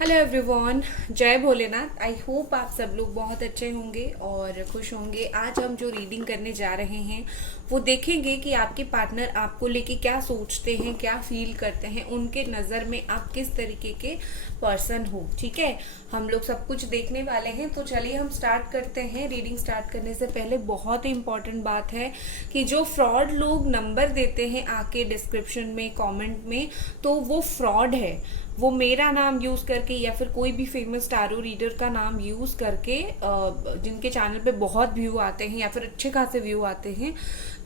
Hello everyone, जय Bholenath. I hope आप सब लोग बहुत अच्छे होंगे और खुश होंगे। आज हम जो रीडिंग करने जा रहे हैं वो देखेंगे कि आपके पार्टनर आपको लेके क्या सोचते हैं, क्या फील करते हैं, उनके नज़र में आप किस तरीके के पर्सन हो। ठीक है, हम लोग सब कुछ देखने वाले हैं। तो चलिए हम स्टार्ट करते हैं। रीडिंग स्टार्ट करने से पहले बहुत ही इंपॉर्टेंट बात है कि जो फ्रॉड लोग नंबर देते हैं आके डिस्क्रिप्शन में, कमेंट में, तो वो फ्रॉड है। वो मेरा नाम यूज करके या फिर कोई भी फेमस टारो रीडर का नाम यूज करके, जिनके चैनल पे बहुत व्यू आते हैं या फिर अच्छे खासे व्यू आते हैं,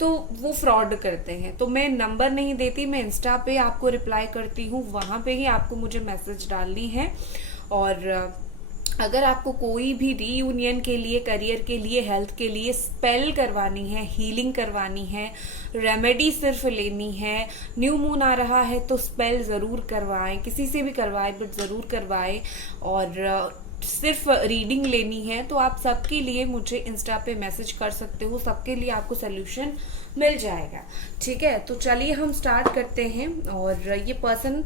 तो वो फ्रॉड करते हैं। तो मैं नंबर नहीं देती, मैं इंस्टा पे आपको रिप्लाई करती हूँ, वहां पे ही आपको मुझे मैसेज डालनी है। और अगर आपको कोई भी रीयूनियन के लिए, करियर के लिए, हेल्थ के लिए स्पेल करवानी है, हीलिंग करवानी है, रेमेडी सिर्फ लेनी है, न्यू मून आ रहा है तो स्पेल ज़रूर करवाएं, किसी से भी करवाएं बट ज़रूर करवाएं। और सिर्फ रीडिंग लेनी है तो आप सबके लिए मुझे इंस्टा पे मैसेज कर सकते हो, सबके लिए आपको सोल्यूशन मिल जाएगा। ठीक है, तो चलिए हम स्टार्ट करते हैं। और ये पर्सन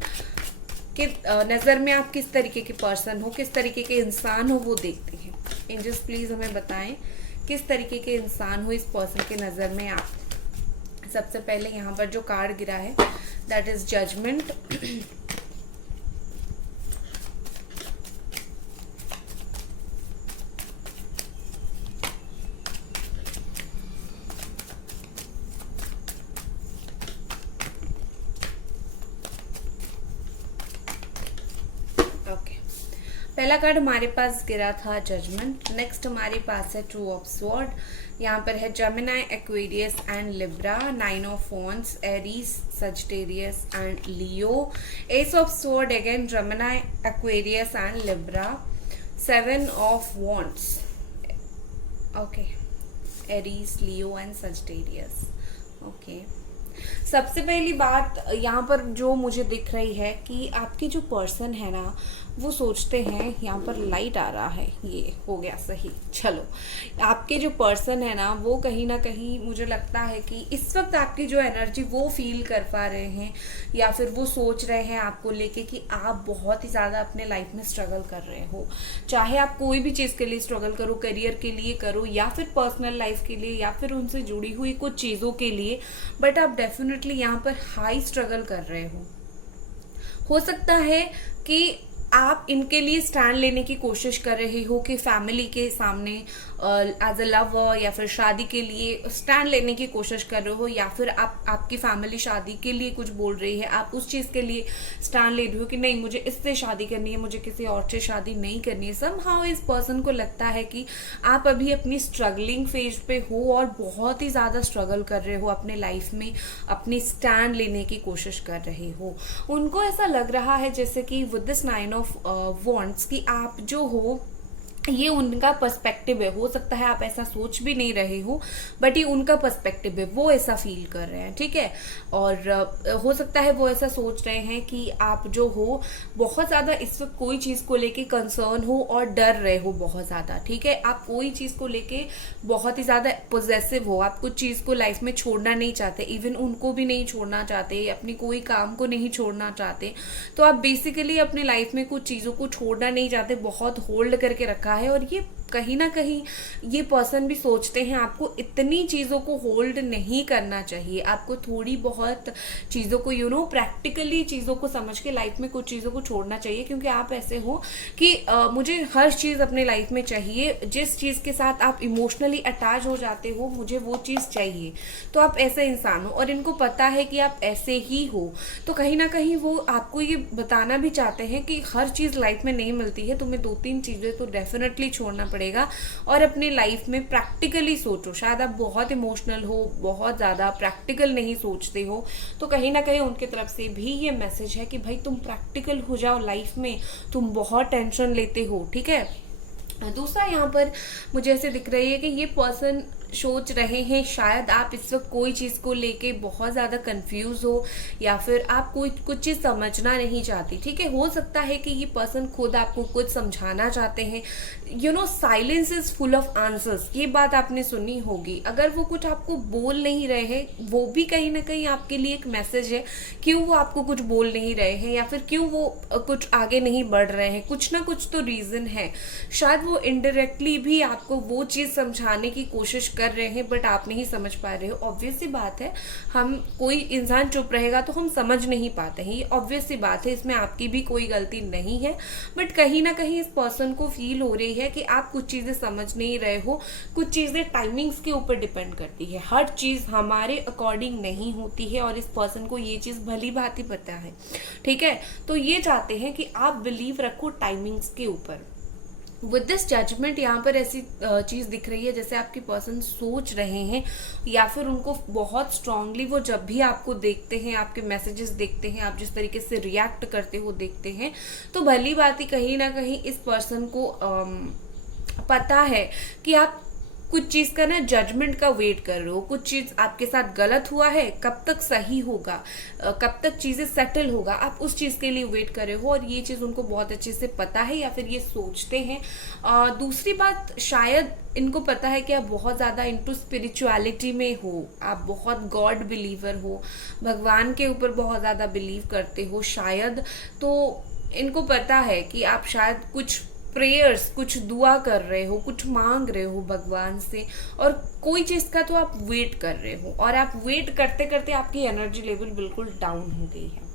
कि नज़र में आप किस तरीके के पर्सन हो, किस तरीके के इंसान हो, वो देखते हैं। एंजल्स प्लीज हमें बताएं किस तरीके के इंसान हो इस पर्सन के नज़र में आप। सबसे पहले यहाँ पर जो कार्ड गिरा है दैट इज जजमेंट। पहला कार्ड हमारे पास गिरा था जजमेंट। नेक्स्ट हमारे पास है टू ऑफ स्वॉर्ड। यहाँ पर है Gemini, Aquarius and Libra, nine of wands, Aries, Sagittarius and Leo, S of sword again, Gemini, Aquarius and Libra, seven of wands, okay, Aries, Leo and Sagittarius. Okay, सबसे पहली बात यहाँ पर जो मुझे दिख रही है कि आपके जो पर्सन है ना, वो सोचते हैं, यहाँ पर लाइट आ रहा है, ये हो गया सही। चलो, आपके जो पर्सन है ना, वो कहीं ना कहीं मुझे लगता है कि इस वक्त आपकी जो एनर्जी वो फील कर पा रहे हैं, या फिर वो सोच रहे हैं आपको लेके कि आप बहुत ही ज़्यादा अपने लाइफ में स्ट्रगल कर रहे हो। चाहे आप कोई भी चीज़ के लिए स्ट्रगल करो, करियर के लिए करो या फिर पर्सनल लाइफ के लिए या फिर उनसे जुड़ी हुई कुछ चीज़ों के लिए, बट आप डेफिनेटली यहाँ पर हाई स्ट्रगल कर रहे हो सकता है कि आप इनके लिए स्टैंड लेने की कोशिश कर रहे हो कि फैमिली के सामने एज अ लवर या फिर शादी के लिए स्टैंड लेने की कोशिश कर रहे हो, या फिर आपकी फैमिली शादी के लिए कुछ बोल रही है, आप उस चीज़ के लिए स्टैंड ले रहे हो कि नहीं मुझे इससे शादी करनी है, मुझे किसी और से शादी नहीं करनी है। समहाउ इस पर्सन को लगता है कि आप अभी अपनी स्ट्रगलिंग फेज पे हो और बहुत ही ज़्यादा स्ट्रगल कर रहे हो अपने लाइफ में, अपनी स्टैंड लेने की कोशिश कर रहे हो। उनको ऐसा लग रहा है जैसे कि with this nine of wands कि आप जो हो, ये उनका पर्सपेक्टिव है। हो सकता है आप ऐसा सोच भी नहीं रहे हो, बट ये उनका पर्सपेक्टिव है, वो ऐसा फील कर रहे हैं। ठीक है, और हो सकता है वो ऐसा सोच रहे हैं कि आप जो हो बहुत ज़्यादा इस वक्त कोई चीज़ को लेके कंसर्न हो और डर रहे हो बहुत ज़्यादा। ठीक है, आप कोई चीज़ को लेके बहुत ही ज़्यादा पोजेसिव हो, आप कुछ चीज़ को लाइफ में छोड़ना नहीं चाहते, इवन उनको भी नहीं छोड़ना चाहते, अपनी कोई काम को नहीं छोड़ना चाहते। तो आप बेसिकली अपनी लाइफ में कुछ चीज़ों को छोड़ना नहीं चाहते, बहुत होल्ड करके रखा है। और ये कहीं ना कहीं ये पर्सन भी सोचते हैं आपको इतनी चीज़ों को होल्ड नहीं करना चाहिए, आपको थोड़ी बहुत चीज़ों को प्रैक्टिकली चीज़ों को समझ के लाइफ में कुछ चीज़ों को छोड़ना चाहिए। क्योंकि आप ऐसे हो कि मुझे हर चीज़ अपने लाइफ में चाहिए, जिस चीज़ के साथ आप इमोशनली अटैच हो जाते हो मुझे वो चीज़ चाहिए। तो आप ऐसे इंसान हो और इनको पता है कि आप ऐसे ही हो, तो कहीं ना कहीं वो आपको ये बताना भी चाहते हैं कि हर चीज़ लाइफ में नहीं मिलती है, तुम्हें दो तीन चीज़ें तो डेफिनेटली छोड़ना पड़ेगा और अपनी लाइफ में प्रैक्टिकली सोचो। शायद आप बहुत इमोशनल हो, बहुत ज़्यादा प्रैक्टिकल नहीं सोचते हो, तो कहीं ना कहीं उनके तरफ से भी ये मैसेज है कि भाई तुम प्रैक्टिकल हो जाओ लाइफ में, तुम बहुत टेंशन लेते हो। ठीक है, दूसरा यहाँ पर मुझे ऐसे दिख रही है कि ये पर्सन सोच रहे हैं, शायद आप इस वक्त कोई चीज़ को लेके बहुत ज़्यादा कंफ्यूज हो, या फिर आप कोई कुछ चीज़ समझना नहीं चाहती, ठीक है। हो सकता है कि ये पर्सन खुद आपको कुछ समझाना चाहते हैं। Silence is full of answers, ये बात आपने सुनी होगी। अगर वो कुछ आपको बोल नहीं रहे हैं, वो भी कहीं ना कहीं आपके लिए एक मैसेज है, क्यों वो आपको कुछ बोल नहीं रहे हैं, या फिर क्यों वो कुछ आगे नहीं बढ़ रहे हैं। कुछ ना कुछ तो रीजन है। शायद वो इनडायरेक्टली भी आपको वो चीज़ समझाने की कोशिश कर रहे हैं, बट आप नहीं समझ पा रहे हो। ऑब्वियस सी बात है, हम कोई इंसान चुप रहेगा तो हम समझ नहीं पाते हैं, ये ऑब्वियस सी बात है, इसमें आपकी भी कोई गलती नहीं है। बट कहीं ना कहीं इस पर्सन को फील हो रही है कि आप कुछ चीज़ें समझ नहीं रहे हो। कुछ चीज़ें टाइमिंग्स के ऊपर डिपेंड करती है, हर चीज़ हमारे अकॉर्डिंग नहीं होती है, और इस पर्सन को ये चीज़ भली भांति पता है, ठीक है। तो ये चाहते हैं कि आप बिलीव रखो टाइमिंग्स के ऊपर। विद दिस जजमेंट यहाँ पर ऐसी चीज़ दिख रही है जैसे आपके पर्सन सोच रहे हैं, या फिर उनको बहुत स्ट्रांगली वो जब भी आपको देखते हैं, आपके मैसेजेस देखते हैं, आप जिस तरीके से रिएक्ट करते हो देखते हैं, तो भली बात ही कहीं ना कहीं इस पर्सन को पता है कि आप कुछ चीज़ का ना जजमेंट का वेट कर रहे हो। कुछ चीज़ आपके साथ गलत हुआ है, कब तक सही होगा, कब तक चीज़ें सेटल होगा, आप उस चीज़ के लिए वेट कर रहे हो, और ये चीज़ उनको बहुत अच्छे से पता है, या फिर ये सोचते हैं। दूसरी बात, शायद इनको पता है कि आप बहुत ज़्यादा इनटू स्पिरिचुअलिटी में हो, आप बहुत गॉड बिलीवर हो, भगवान के ऊपर बहुत ज़्यादा बिलीव करते हो शायद। तो इनको पता है कि आप शायद कुछ प्रेयर्स, कुछ दुआ कर रहे हो, कुछ मांग रहे हो भगवान से, और कोई चीज़ का तो आप वेट कर रहे हो, और आप वेट करते करते आपकी एनर्जी लेवल बिल्कुल डाउन हो गई है,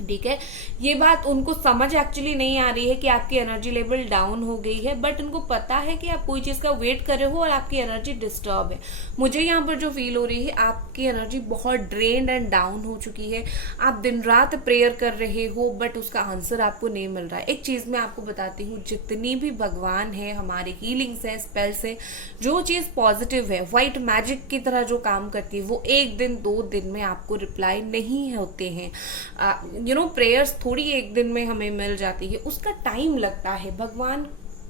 ठीक है। ये बात उनको समझ एक्चुअली नहीं आ रही है कि आपकी एनर्जी लेवल डाउन हो गई है, बट उनको पता है कि आप कोई चीज़ का वेट कर रहे हो और आपकी एनर्जी डिस्टर्ब है। मुझे यहाँ पर जो फील हो रही है, आपकी एनर्जी बहुत ड्रेन्ड एंड डाउन हो चुकी है। आप दिन रात प्रेयर कर रहे हो, बट उसका आंसर आपको नहीं मिल रहा है। एक चीज़ मैं आपको बताती हूँ, जितनी भी भगवान है, हमारे हीलिंग्स है, स्पेल्स है, जो चीज़ पॉजिटिव है, व्हाइट मैजिक की तरह जो काम करती है, वो 1 दिन 2 दिन में आपको रिप्लाई नहीं होते हैं। प्रेयर्स थोड़ी 1 दिन में हमें मिल जाती है, उसका टाइम लगता है। भगवान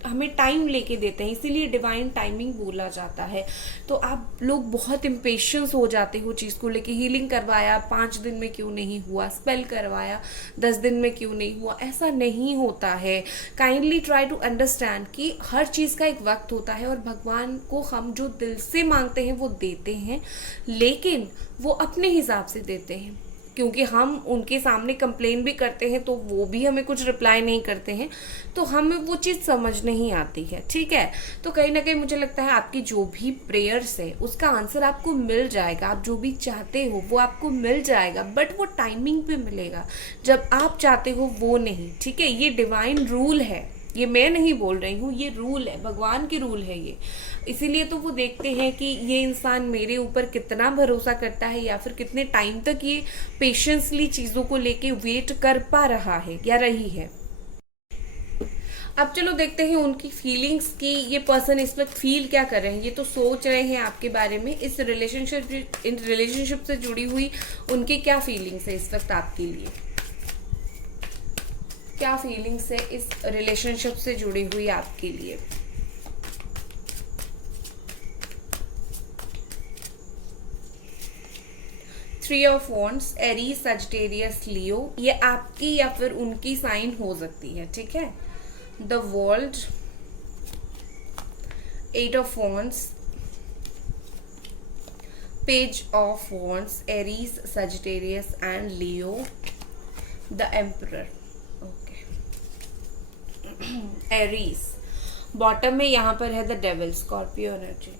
हमें टाइम लेके देते हैं, इसीलिए डिवाइन टाइमिंग बोला जाता है। तो आप लोग बहुत इम्पेशंस हो जाते हो चीज़ को लेके। हीलिंग करवाया 5 दिन में क्यों नहीं हुआ, स्पेल करवाया 10 दिन में क्यों नहीं हुआ, ऐसा नहीं होता है। काइंडली ट्राई टू अंडरस्टैंड कि हर चीज़ का एक वक्त होता है, और भगवान को हम जो दिल से मांगते हैं वो देते हैं, लेकिन वो अपने हिसाब से देते हैं। क्योंकि हम उनके सामने कंप्लेन भी करते हैं तो वो भी हमें कुछ रिप्लाई नहीं करते हैं, तो हमें वो चीज़ समझ नहीं आती है, ठीक है। तो कहीं ना कहीं मुझे लगता है आपकी जो भी प्रेयर्स है उसका आंसर आपको मिल जाएगा। आप जो भी चाहते हो वो आपको मिल जाएगा, बट वो टाइमिंग पे मिलेगा, जब आप चाहते हो वो नहीं, ठीक है। ये डिवाइन रूल है, ये मैं नहीं बोल रही हूँ, ये रूल है, भगवान की रूल है ये। इसीलिए तो वो देखते हैं कि ये इंसान मेरे ऊपर कितना भरोसा करता है, या फिर कितने टाइम तक ये पेशेंसली चीज़ों को लेके वेट कर पा रहा है या रही है। अब चलो देखते हैं उनकी फीलिंग्स की, ये पर्सन इस वक्त फील क्या कर रहे हैं। ये तो सोच रहे हैं आपके बारे में, इस रिलेशनशिप से जुड़ी हुई उनकी क्या फीलिंग्स है इस वक्त आपके लिए, क्या फीलिंग्स है इस रिलेशनशिप से जुड़ी हुई आपके लिए। Three of wands, Aries, Sagittarius, Leo, ये आपकी या फिर उनकी साइन हो सकती है, ठीक है। The world, 8 of wands, page of wands, Aries, Sagittarius and Leo, the emperor, Aries. Bottom में यहाँ पर है the devil, Scorpio energy,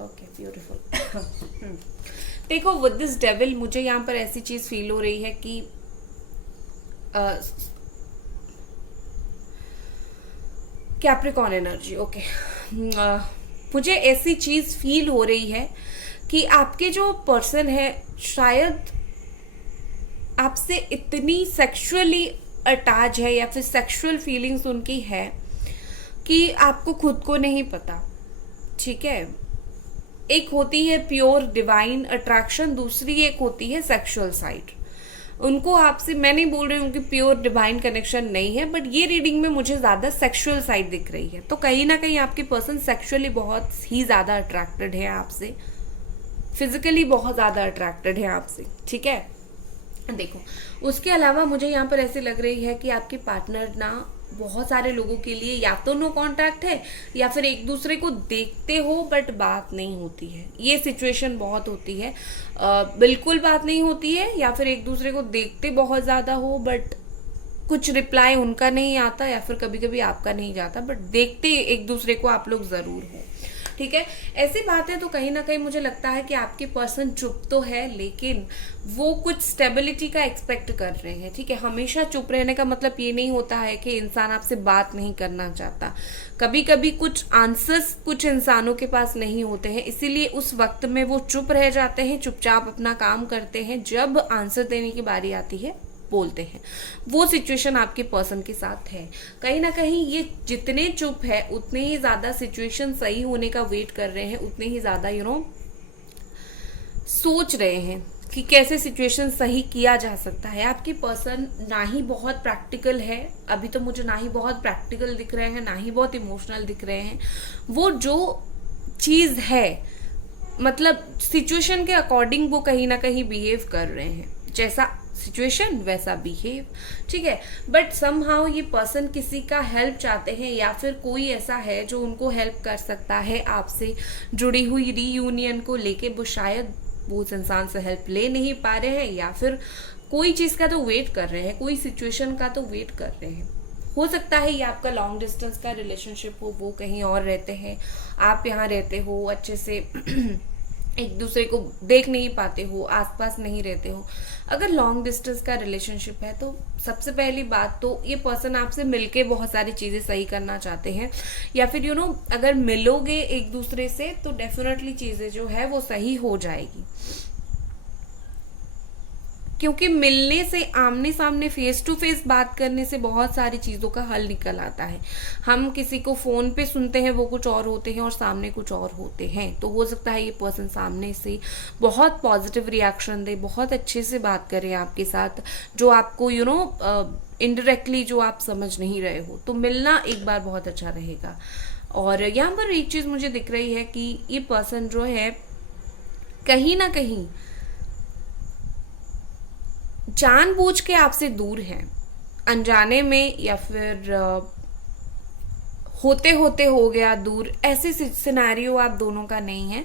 okay beautiful. देखो विद दिस डेविल मुझे यहाँ पर ऐसी चीज फील हो रही है कि कैप्रिकॉर्न एनर्जी, ओके। मुझे ऐसी चीज फील हो रही है कि आपके जो पर्सन है शायद आपसे इतनी सेक्सुअली अटैच है, या फिर सेक्सुअल फीलिंग्स उनकी है कि आपको खुद को नहीं पता, ठीक है। एक होती है प्योर डिवाइन अट्रैक्शन, दूसरी एक होती है सेक्सुअल साइड। उनको आपसे, मैं नहीं बोल रही हूँ कि प्योर डिवाइन कनेक्शन नहीं है, बट ये रीडिंग में मुझे ज़्यादा सेक्सुअल साइड दिख रही है। तो कहीं ना कहीं आपकी पर्सन सेक्सुअली बहुत ही ज़्यादा अट्रैक्टेड है आपसे, फिजिकली बहुत ज़्यादा अट्रैक्टेड है आपसे, ठीक है। देखो, उसके अलावा मुझे यहाँ पर ऐसे लग रही है कि आपके पार्टनर ना बहुत सारे लोगों के लिए या तो नो कांटेक्ट है, या फिर एक दूसरे को देखते हो बट बात नहीं होती है। ये सिचुएशन बहुत होती है। बिल्कुल बात नहीं होती है, या फिर एक दूसरे को देखते बहुत ज़्यादा हो बट कुछ रिप्लाई उनका नहीं आता, या फिर कभी कभी आपका नहीं जाता, बट देखते एक दूसरे को आप लोग ज़रूर हो, ठीक है। ऐसी बात है तो कहीं ना कहीं मुझे लगता है कि आपके पर्सन चुप तो है, लेकिन वो कुछ स्टेबिलिटी का एक्सपेक्ट कर रहे हैं, ठीक है। हमेशा चुप रहने का मतलब ये नहीं होता है कि इंसान आपसे बात नहीं करना चाहता। कभी कभी कुछ आंसर्स कुछ इंसानों के पास नहीं होते हैं, इसीलिए उस वक्त में वो चुप रह जाते हैं, चुपचाप अपना काम करते हैं। जब आंसर देने की बारी आती है बोलते हैं। वो सिचुएशन आपके पर्सन के साथ है। कहीं ना कहीं ये जितने चुप है उतने ही ज्यादा सिचुएशन सही होने का वेट कर रहे हैं, उतने ही ज्यादा सोच रहे हैं कि कैसे सिचुएशन सही किया जा सकता है। आपके पर्सन ना ही बहुत प्रैक्टिकल है, अभी तो मुझे ना ही बहुत प्रैक्टिकल दिख रहे हैं, ना ही बहुत इमोशनल दिख रहे हैं। वो जो चीज है, मतलब सिचुएशन के अकॉर्डिंग वो कहीं ना कहीं बिहेव कर रहे हैं, जैसा सिचुएशन वैसा बिहेव, ठीक है। बट समहाउ ये पर्सन किसी का हेल्प चाहते हैं, या फिर कोई ऐसा है जो उनको हेल्प कर सकता है आपसे जुड़ी हुई रीयूनियन को लेके। वो शायद वो उस इंसान से हेल्प ले नहीं पा रहे हैं, या फिर कोई चीज का तो वेट कर रहे हैं, कोई सिचुएशन का तो वेट कर रहे हैं। हो सकता है ये आपका लॉन्ग डिस्टेंस का रिलेशनशिप हो, वो कहीं और रहते हैं, आप यहाँ रहते हो, अच्छे से एक दूसरे को देख नहीं पाते हो, आसपास नहीं रहते हो। अगर लॉन्ग डिस्टेंस का रिलेशनशिप है तो सबसे पहली बात तो ये पर्सन आपसे मिलके बहुत सारी चीजें सही करना चाहते हैं, या फिर अगर मिलोगे एक दूसरे से तो डेफिनेटली चीजें जो है वो सही हो जाएगी। क्योंकि मिलने से, आमने सामने फेस टू फेस बात करने से बहुत सारी चीजों का हल निकल आता है। हम किसी को फोन पे सुनते हैं, वो कुछ और होते हैं और सामने कुछ और होते हैं। तो हो सकता है ये पर्सन सामने से बहुत पॉजिटिव रिएक्शन दे, बहुत अच्छे से बात करे आपके साथ, जो आपको इनडायरेक्टली जो आप समझ नहीं रहे हो। तो मिलना एक बार बहुत अच्छा रहेगा। और यहाँ पर एक चीज मुझे दिख रही है कि ये पर्सन जो है कहीं ना कहीं जानबूझ के आपसे दूर है, अनजाने में या फिर होते होते हो गया दूर। ऐसे सिनेरियो आप दोनों का नहीं है,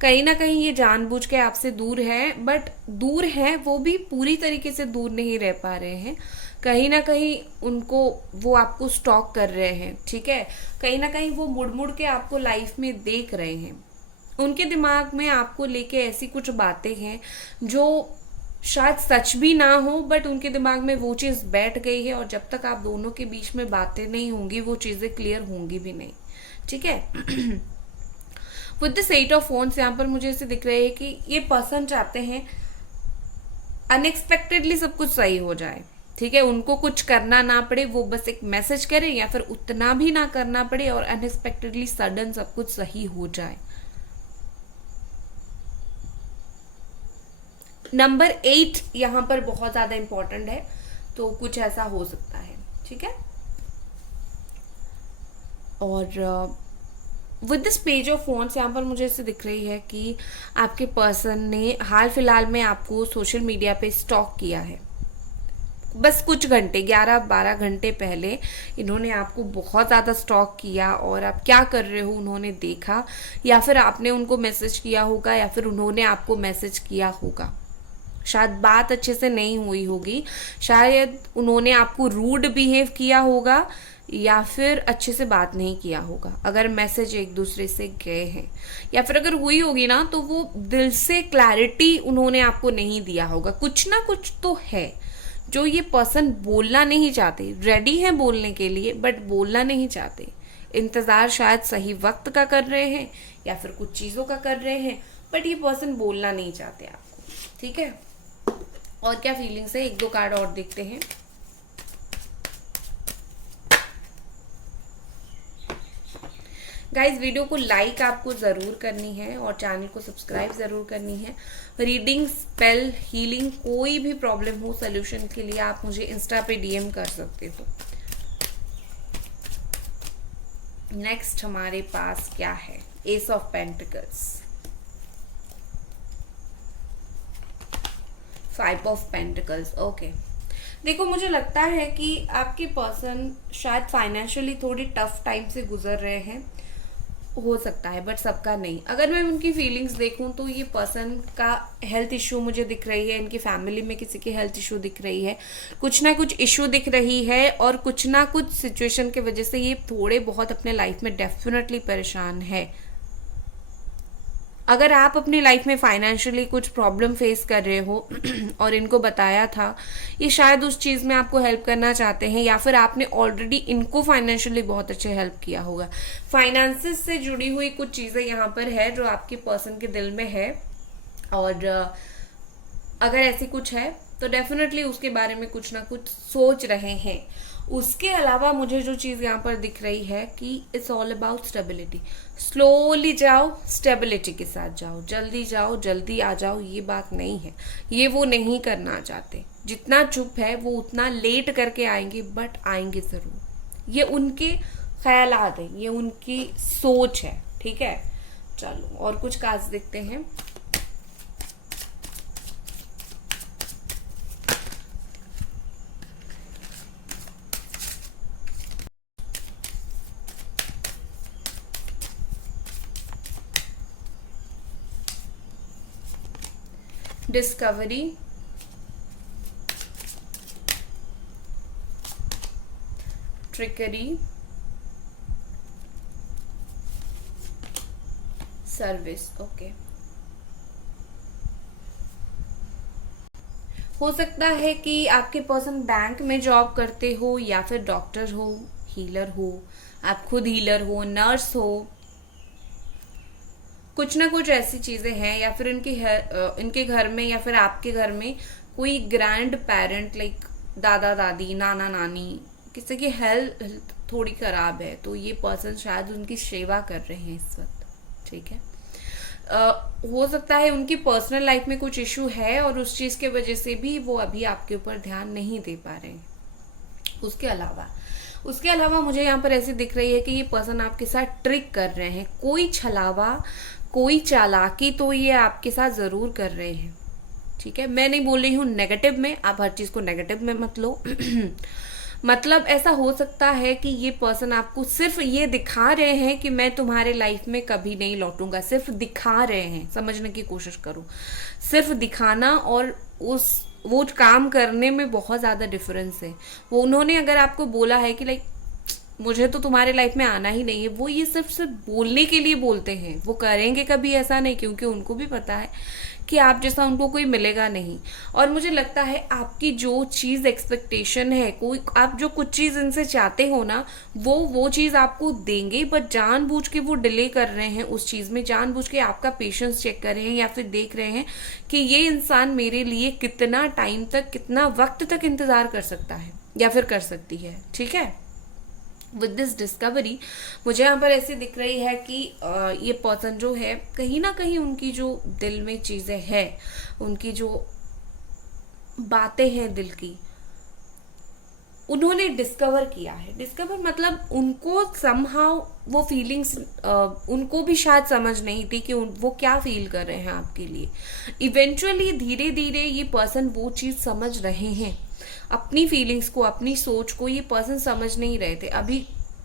कहीं ना कहीं ये जानबूझ के आपसे दूर है। बट दूर है वो भी पूरी तरीके से दूर नहीं रह पा रहे हैं, कहीं ना कहीं वो आपको स्टॉक कर रहे हैं, ठीक है। कहीं ना कहीं वो मुड़ मुड़ के आपको लाइफ में देख रहे हैं। उनके दिमाग में आपको लेके ऐसी कुछ बातें हैं जो शायद सच भी ना हो, बट उनके दिमाग में वो चीज बैठ गई है, और जब तक आप दोनों के बीच में बातें नहीं होंगी वो चीजें क्लियर होंगी भी नहीं, ठीक है। With the eight of wands यहाँ पर मुझे ऐसे दिख रहे हैं कि ये पर्सन चाहते हैं अनएक्सपेक्टेडली सब कुछ सही हो जाए, ठीक है। उनको कुछ करना ना पड़े, वो बस एक मैसेज करें, या फिर उतना भी ना करना पड़े और अनएक्सपेक्टेडली सडन सब कुछ सही हो जाए। नंबर 8 यहाँ पर बहुत ज्यादा इंपॉर्टेंट है, तो कुछ ऐसा हो सकता है, ठीक है। और with this page of wands यहाँ पर मुझे ऐसे दिख रही है कि आपके पर्सन ने हाल फिलहाल में आपको सोशल मीडिया पे स्टॉक किया है। बस कुछ घंटे, 11-12 घंटे पहले इन्होंने आपको बहुत ज़्यादा स्टॉक किया, और आप क्या कर रहे हो उन्होंने देखा, या फिर आपने उनको मैसेज किया होगा, या फिर उन्होंने आपको मैसेज किया होगा। शायद बात अच्छे से नहीं हुई होगी, शायद उन्होंने आपको रूड बिहेव किया होगा, या फिर अच्छे से बात नहीं किया होगा। अगर मैसेज एक दूसरे से गए हैं, या फिर अगर हुई होगी ना, तो वो दिल से क्लैरिटी उन्होंने आपको नहीं दिया होगा। कुछ ना कुछ तो है जो ये पर्सन बोलना नहीं चाहते, रेडी है बोलने के लिए बट बोलना नहीं चाहते। इंतजार शायद सही वक्त का कर रहे हैं, या फिर कुछ चीजों का कर रहे हैं, बट ये पर्सन बोलना नहीं चाहते आपको, ठीक है। और क्या फीलिंग्स है, 1-2 कार्ड और देखते हैं। गाइज वीडियो को लाइक आपको ज़रूर करनी है और चैनल को सब्सक्राइब ज़रूर करनी है। रीडिंग, स्पेल, हीलिंग, कोई भी प्रॉब्लम हो, सोल्यूशन के लिए आप मुझे इंस्टा पे डीएम कर सकते हो। नेक्स्ट हमारे पास क्या है? S of pentacles, 5 of pentacles. Okay, देखो मुझे लगता है कि आपके पर्सन शायद फाइनेंशियली थोड़ी टफ टाइम से गुजर रहे हैं, हो सकता है, बट सबका नहीं। अगर मैं उनकी फीलिंग्स देखूं तो ये पर्सन का हेल्थ इशू मुझे दिख रही है, इनकी फैमिली में किसी की हेल्थ इशू दिख रही है, कुछ ना कुछ इशू दिख रही है और कुछ ना कुछ सिचुएशन की वजह से ये थोड़े बहुत अपने लाइफ में डेफिनेटली परेशान है। अगर आप अपनी लाइफ में फाइनेंशियली कुछ प्रॉब्लम फेस कर रहे हो और इनको बताया था, ये शायद उस चीज़ में आपको हेल्प करना चाहते हैं, या फिर आपने ऑलरेडी इनको फाइनेंशियली बहुत अच्छे हेल्प किया होगा। फाइनेंसेस से जुड़ी हुई कुछ चीज़ें यहाँ पर है जो आपके पर्सन के दिल में है, और अगर ऐसी कुछ है तो डेफिनेटली उसके बारे में कुछ ना कुछ सोच रहे हैं। उसके अलावा मुझे जो चीज़ यहाँ पर दिख रही है कि it's all about stability. Slowly जाओ, स्टेबिलिटी के साथ जाओ, जल्दी आ जाओ, ये बात नहीं है। ये वो नहीं करना चाहते। जितना चुप है वो उतना लेट करके आएंगे, बट आएंगे ज़रूर। ये उनके ख्यालात है, ये उनकी सोच है, ठीक है। चलो और कुछ कार्ड्स देखते हैं। Discovery, trickery, service. ओके, हो सकता है कि आपके पर्सन बैंक में जॉब करते हो, या फिर डॉक्टर हो, हीलर हो, आप खुद हीलर हो, नर्स हो, कुछ ना कुछ ऐसी चीजें हैं। या फिर इनके घर में या फिर आपके घर में कोई ग्रैंड पेरेंट लाइक दादा दादी, नाना नानी, किसी की हेल्थ थोड़ी खराब है, तो ये पर्सन शायद उनकी सेवा कर रहे हैं इस वक्त, ठीक है। हो सकता है उनकी पर्सनल लाइफ में कुछ इशू है और उस चीज के वजह से भी वो अभी आपके ऊपर ध्यान नहीं दे पा रहे हैं। उसके अलावा मुझे यहाँ पर ऐसी दिख रही है कि ये पर्सन आपके साथ ट्रिक कर रहे हैं, कोई छलावा, कोई चालाकी तो ये आपके साथ जरूर कर रहे हैं, ठीक है। मैं नहीं बोल रही हूँ नेगेटिव में, आप हर चीज को नेगेटिव में मत लो। मतलब ऐसा हो सकता है कि ये पर्सन आपको सिर्फ ये दिखा रहे हैं कि मैं तुम्हारे लाइफ में कभी नहीं लौटूंगा, सिर्फ दिखा रहे हैं। समझने की कोशिश करो, सिर्फ दिखाना और वो काम करने में बहुत ज्यादा डिफरेंस है। वो उन्होंने अगर आपको बोला है कि लाइक मुझे तो तुम्हारे लाइफ में आना ही नहीं है, वो ये सिर्फ बोलने के लिए बोलते हैं, वो करेंगे कभी ऐसा नहीं, क्योंकि उनको भी पता है कि आप जैसा उनको कोई मिलेगा नहीं। और मुझे लगता है आपकी जो चीज एक्सपेक्टेशन है, कोई आप जो कुछ चीज इनसे चाहते हो ना, वो चीज आपको देंगे, बट जानबूझ के वो डिले कर रहे हैं उस चीज में, जानबूझ के आपका पेशेंस चेक कर रहे हैं, या फिर देख रहे हैं कि ये इंसान मेरे लिए कितना टाइम तक, कितना वक्त तक इंतजार कर सकता है या फिर कर सकती है, ठीक है। विद दिस डिस्कवरी मुझे यहाँ पर ऐसी दिख रही है कि ये पर्सन जो है, कहीं ना कहीं उनकी जो दिल में चीजें हैं, उनकी जो बातें हैं दिल की, उन्होंने डिस्कवर किया है। डिस्कवर मतलब उनको समहाउ वो फीलिंग्स उनको भी शायद समझ नहीं थी कि वो क्या फील कर रहे हैं आपके लिए। इवेंचुअली धीरे धीरे ये पर्सन वो चीज समझ रहे हैं, अपनी फीलिंग्स को, अपनी सोच को ये पर्सन समझ नहीं रहे थे। अभी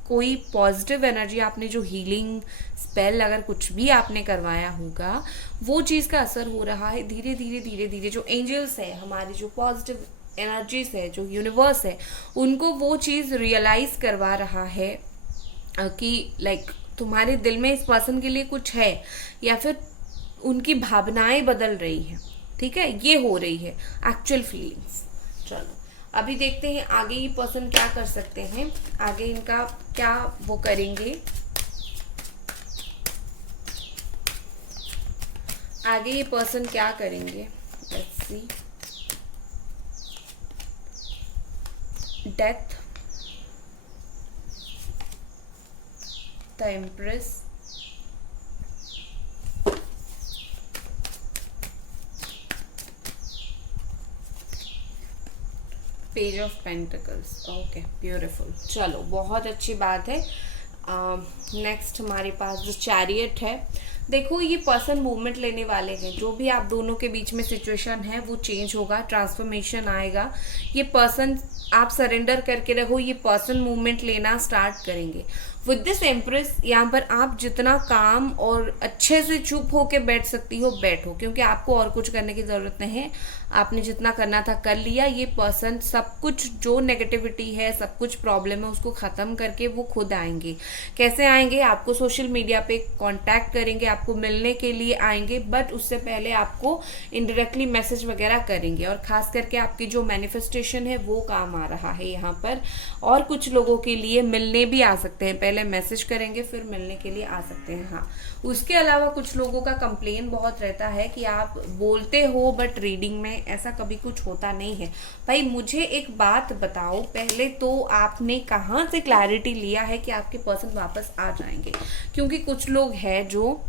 कोई पॉजिटिव एनर्जी, आपने जो हीलिंग स्पेल अगर कुछ भी आपने करवाया होगा, वो चीज का असर हो रहा है धीरे धीरे धीरे धीरे। जो एंजल्स है, हमारी जो पॉजिटिव एनर्जीज है, जो यूनिवर्स है, उनको वो चीज रियलाइज करवा रहा है कि लाइक तुम्हारे दिल में इस पर्सन के लिए कुछ है, या फिर उनकी भावनाएं बदल रही है, ठीक है, ये हो रही है एक्चुअल फीलिंग्स। चलो अभी देखते हैं आगे ये पर्सन क्या कर सकते हैं, आगे इनका क्या वो करेंगे, आगे ये पर्सन क्या करेंगे। Let's see. Death, the empress, page of pentacles, okay beautiful. चलो बहुत अच्छी बात है। नेक्स्ट हमारे पास जो चैरियट है, देखो ये पर्सन मूवमेंट लेने वाले हैं। जो भी आप दोनों के बीच में सिचुएशन है वो चेंज होगा, ट्रांसफॉर्मेशन आएगा। ये पर्सन, आप सरेंडर करके रहो, ये पर्सन मूवमेंट लेना स्टार्ट करेंगे। विद दिस एम्प्रेस, यहाँ पर आप जितना काम और अच्छे से चुप होके बैठ सकती हो बैठो, क्योंकि आपको और कुछ करने की जरूरत नहीं है। आपने जितना करना था कर लिया। ये पर्सन सब कुछ जो नेगेटिविटी है, सब कुछ प्रॉब्लम है, उसको खत्म करके वो खुद आएंगे। कैसे आएंगे? आपको सोशल मीडिया पे कांटेक्ट करेंगे, आपको मिलने के लिए आएंगे, बट उससे पहले आपको इनडायरेक्टली मैसेज वगैरह करेंगे। और खास करके आपकी जो मैनिफेस्टेशन है वो काम आ रहा है यहाँ पर। और कुछ लोगों के लिए मिलने भी आ सकते हैं, पहले मैसेज करेंगे फिर मिलने के लिए आ सकते हैं। हाँ, उसके अलावा कुछ लोगों का कंप्लेन बहुत रहता है कि आप बोलते हो बट रीडिंग में ऐसा कभी कुछ होता नहीं है। भाई मुझे एक बात बताओ, पहले तो आपने कहाँ से क्लैरिटी लिया है कि आपके पर्सन वापस आ जाएंगे? क्योंकि कुछ लोग हैं जो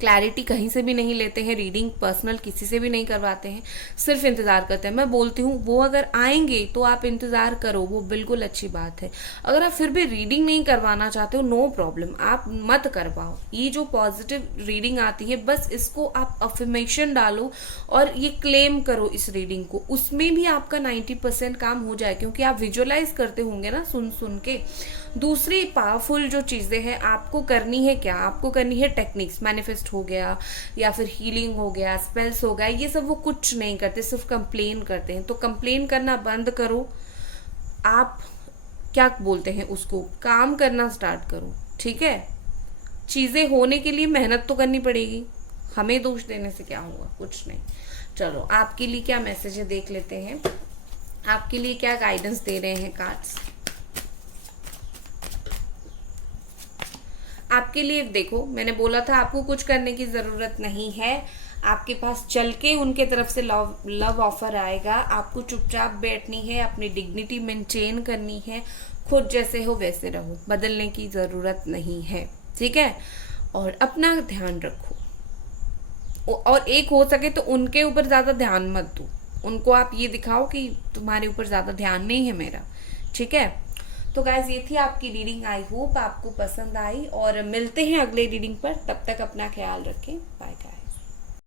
क्लैरिटी कहीं से भी नहीं लेते हैं, रीडिंग पर्सनल किसी से भी नहीं करवाते हैं, सिर्फ इंतजार करते हैं। मैं बोलती हूँ वो अगर आएंगे तो आप इंतजार करो, वो बिल्कुल अच्छी बात है। अगर आप फिर भी रीडिंग नहीं करवाना चाहते हो, नो प्रॉब्लम, आप मत करवाओ। ये जो पॉजिटिव रीडिंग आती है, बस इसको आप अफर्मेशन डालो और ये क्लेम करो इस रीडिंग को, उसमें भी आपका 90% काम हो जाए, क्योंकि आप विजुअलाइज करते होंगे ना सुन सुन के। दूसरी पावरफुल जो चीजें हैं, आपको करनी है क्या? आपको करनी है टेक्निक्स, मैनिफेस्ट हो गया या फिर हीलिंग हो गया, स्पेल्स हो गया, ये सब वो कुछ नहीं करते, सिर्फ कंप्लेन करते हैं। तो कंप्लेन करना बंद करो, आप क्या बोलते हैं उसको, काम करना स्टार्ट करो, ठीक है? चीजें होने के लिए मेहनत तो करनी पड़ेगी, हमें दोष देने से क्या होगा, कुछ नहीं। चलो आपके लिए क्या मैसेज है देख लेते हैं, आपके लिए क्या गाइडेंस दे रहे हैं कार्ड्स। आपके लिए देखो, मैंने बोला था आपको कुछ करने की जरूरत नहीं है, आपके पास चल के उनके तरफ से लव ऑफर आएगा। आपको चुपचाप बैठनी है, अपनी डिग्निटी मेंटेन करनी है, खुद जैसे हो वैसे रहो, बदलने की जरूरत नहीं है, ठीक है? और अपना ध्यान रखो, और एक हो सके तो उनके ऊपर ज्यादा ध्यान मत दो, उनको आप ये दिखाओ कि तुम्हारे ऊपर ज्यादा ध्यान नहीं है मेरा, ठीक है? तो गाइज ये थी आपकी रीडिंग, आई होप आपको पसंद आई, और मिलते हैं अगले रीडिंग पर। तब तक अपना ख्याल रखें, बाय गाइस।